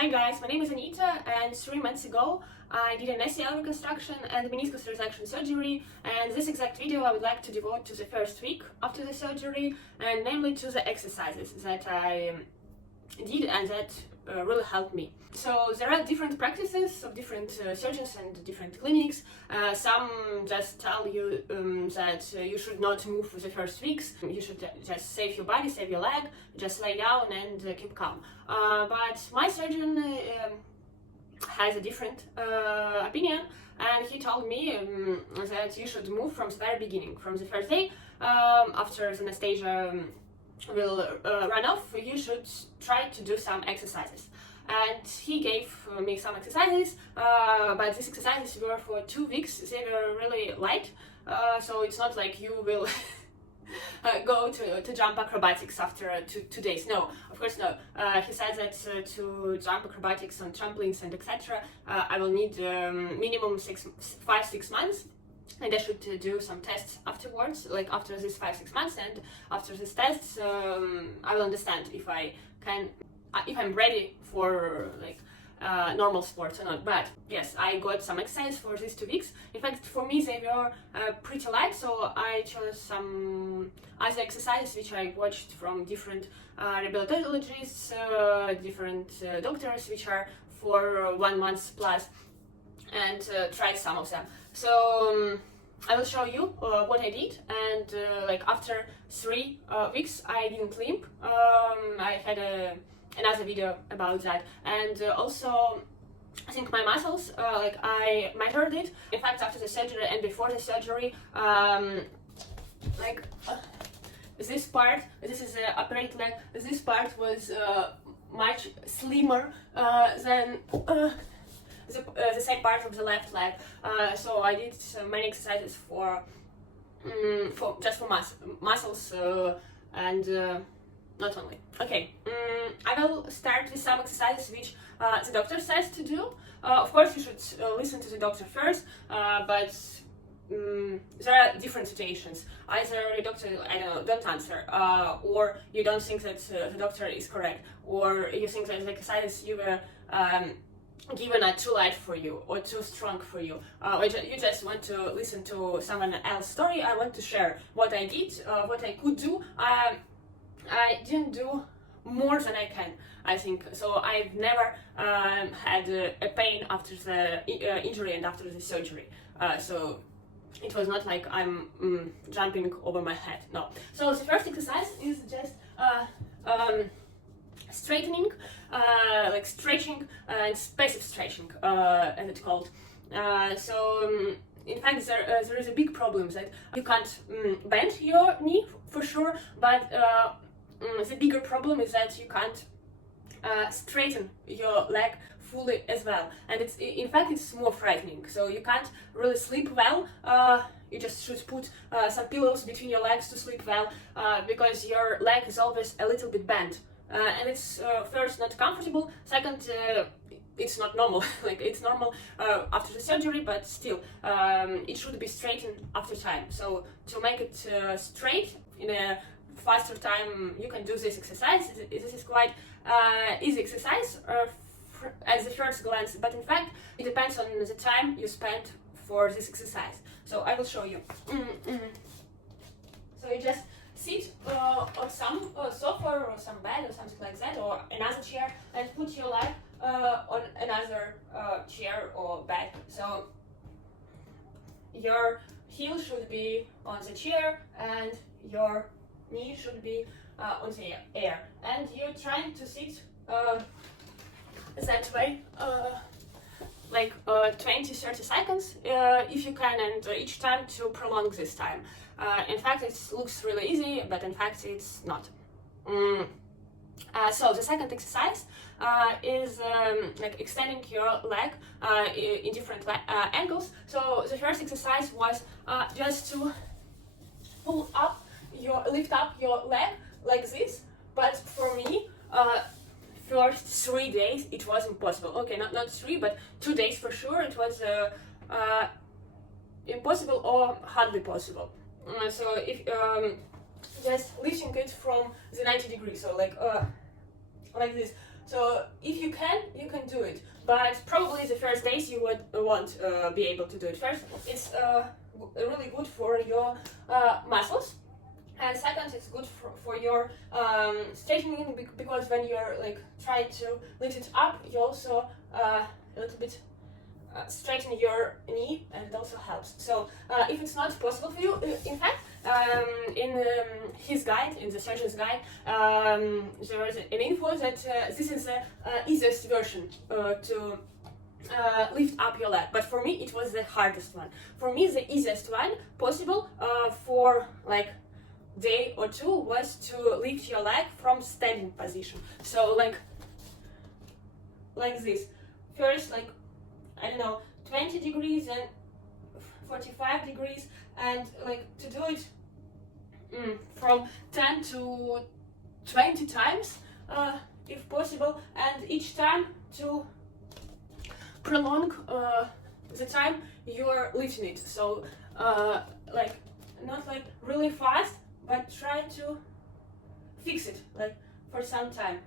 Hi guys, my name is Anita, and 3 months ago I did an ACL reconstruction and meniscus resection surgery, and this exact video I would like to devote to the first week after the surgery, and namely to the exercises that I did and that really helped me. So there are different practices of different surgeons and different clinics. Some just tell you that you should not move for the first weeks. You should just save your body, save your leg, just lay down and keep calm. But my surgeon has a different opinion, and he told me that you should move from the very beginning, from the first day. After the anesthesia will run off, you should try to do some exercises. And he gave me some exercises, but these exercises were for 2 weeks. They were really light, so it's not like you will go to jump acrobatics after 2 days. No, of course no. He said that to jump acrobatics on trampolines and etc. I will need minimum 5-6 months. And I should do some tests afterwards, like after these 5-6 months, and after these tests, I will understand if I'm ready for normal sports or not. But yes, I got some exercise for these 2 weeks. In fact, for me they were pretty light, so I chose some other exercises which I watched from different rehabilitatologists, different doctors, which are for 1 month plus, and tried some of them. So I will show you what I did, and after 3 weeks I didn't limp. I had another video about that, and also I think my muscles, I measured it. In fact, after the surgery and before the surgery, this part, this is the upright leg, this part was much slimmer than the same part of the left leg. So I did many exercises for muscles and not only. Okay, I will start with some exercises which the doctor says to do. Of course, you should listen to the doctor first, but there are different situations. Either the doctor, don't answer, or you don't think that the doctor is correct, or you think that the exercises you were given are too light for you or too strong for you, or you just want to listen to someone else's story. I want to share what I did, what I could do. I didn't do more than I can, I think. So I've never had a pain after the injury and after the surgery. So it was not like I'm jumping over my head. No. So the first exercise is just straightening, stretching and passive stretching, as it's called. In fact, there is a big problem that you can't bend your knee for sure, but the bigger problem is that you can't straighten your leg fully as well, and it's more frightening. So you can't really sleep well. You just should put some pillows between your legs to sleep well, because your leg is always a little bit bent. And it's first not comfortable, second it's not normal. It's normal after the surgery, but still it should be straightened after time. So to make it straight in a faster time, you can do this exercise. This is quite easy exercise at the first glance, but in fact it depends on the time you spend for this exercise. So I will show you. So you just sit on some sofa or some bed or something like that, or another chair, and put your leg on another chair or bed. So your heel should be on the chair and your knee should be on the air, and you're trying to sit that way 20-30 seconds if you can, and each time to prolong this time. In fact, it looks really easy, but in fact it's not. So the second exercise is extending your leg in different angles. So the first exercise was just to lift up your leg like this, but for me first 3 days it was impossible. Okay, not 3 but 2 days for sure it was impossible or hardly possible. So if just lifting it from the 90 degrees, so like this. So if you can do it, but probably the first days you won't be able to do it. First, it's really good for your muscles, and second, it's good for your straightening, because when you're like trying to lift it up, you also a little bit straighten your knee, and it also helps. So if it's not possible for you, in fact, in his guide, in the surgeon's guide, there is an info that this is the easiest version to lift up your leg. But for me, it was the hardest one. For me, the easiest one possible for like day or two was to lift your leg from standing position. So like this. First, like, I don't know, 20 degrees and 45 degrees, and like to do it from 10 to 20 times if possible, and each time to prolong the time you're lifting it. So like not like really fast, but try to fix it like for some time.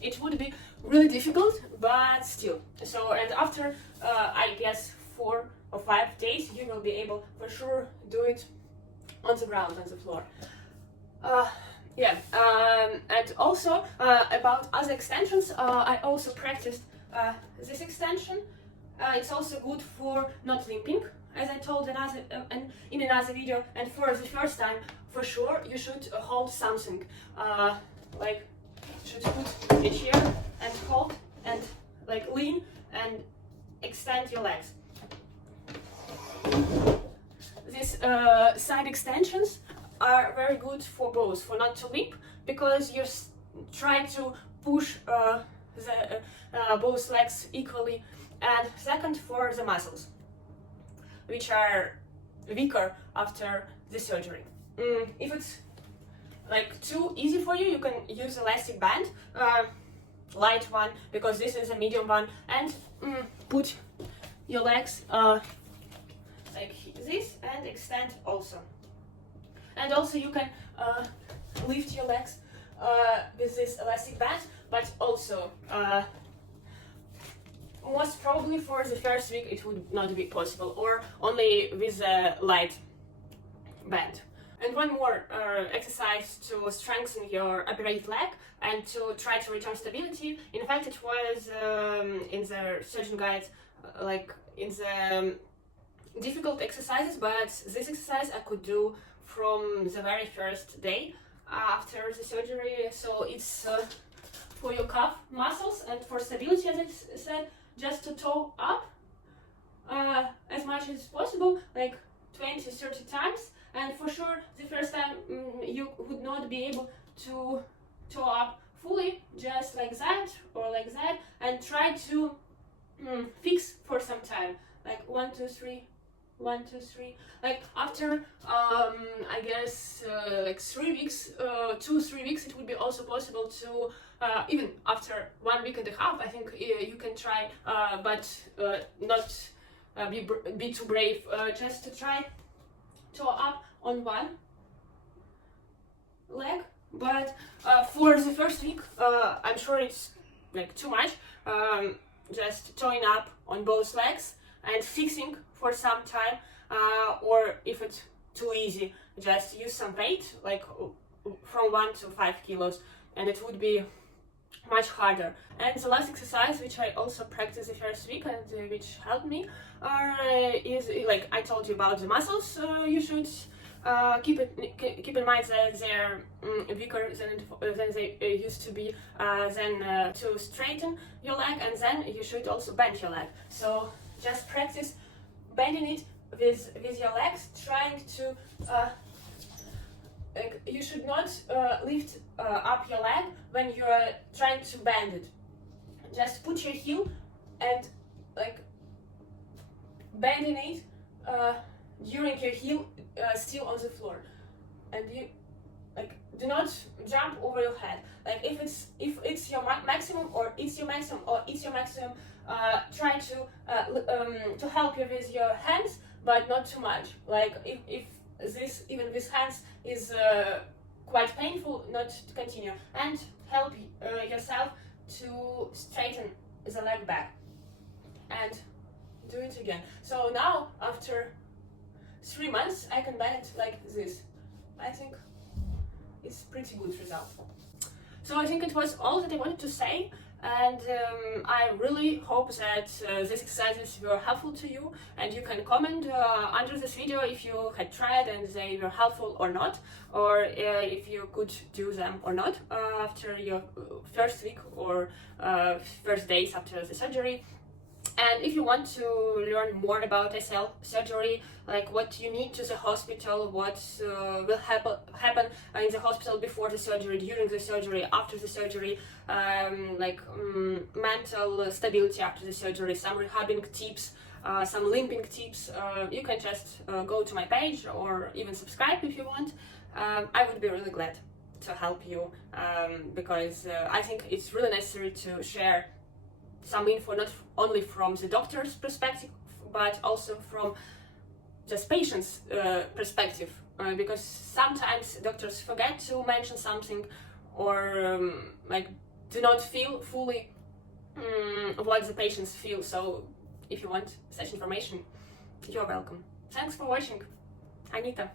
It would be really difficult, but still. So, and after I guess 4 or 5 days, you will be able for sure do it on the ground, on the floor. Yeah, and also about other extensions, I also practiced this extension. It's also good for not limping, as I told in another video. And for the first time, for sure, you should hold something like. Should put a chair and hold and like lean and extend your legs. These side extensions are very good for both, for not to limp, because you try to push both legs equally, and second, for the muscles, which are weaker after the surgery. If it's like too easy for you, you can use elastic band, light one, because this is a medium one, and put your legs like this and extend also. And also you can lift your legs with this elastic band, but also most probably for the first week it would not be possible, or only with a light band. And one more exercise to strengthen your operated leg and to try to return stability. In fact, it was in the surgeon guide, like in the difficult exercises, but this exercise I could do from the very first day after the surgery. So it's for your calf muscles and for stability, as I said, just to toe up as much as possible, like 20-30 times. And for sure, the first time you would not be able to toe up fully, just like that or like that, and try to fix for some time, like 1, 2, 3, 1, 2, 3. Like after I guess like 3 weeks, 2-3 weeks, it would be also possible to even after 1 week and a half. I think you can try, but not be too brave. Just to try toe up on one leg, but for the first week I'm sure it's like too much, just toeing up on both legs and fixing for some time, or if it's too easy, just use some weight, like from 1 to 5 kilos, and it would be much harder. And the last exercise, which I also practiced the first week and which helped me, is like I told you about the muscles. You should keep in mind that they're weaker than they used to be, then to straighten your leg, and then you should also bend your leg. So just practice bending it with your legs, trying to you should not lift up your leg when you're trying to bend it. Just put your heel and like bending it during your heel still on the floor, and you like do not jump over your head. Like if it's your maximum or it's your maximum, try to help you with your hands, but not too much. Like if this even with hands is quite painful, not to continue, and help yourself to straighten the leg back and do it again. So now after 3 months I can bend it like this. I think it's pretty good result. So I think it was all that I wanted to say, and I really hope that these exercises were helpful to you, and you can comment under this video if you had tried and they were helpful or not, or if you could do them or not after your first week or first days after the surgery. And if you want to learn more about ACL surgery, like what you need to the hospital, what will happen in the hospital before the surgery, during the surgery, after the surgery, mental stability after the surgery, some rehabbing tips, some limping tips, you can just go to my page or even subscribe if you want. I would be really glad to help you because I think it's really necessary to share some info not only from the doctor's perspective but also from just patient's perspective, because sometimes doctors forget to mention something or do not feel fully what the patients feel. So if you want such information, you're welcome. Thanks for watching. Anita.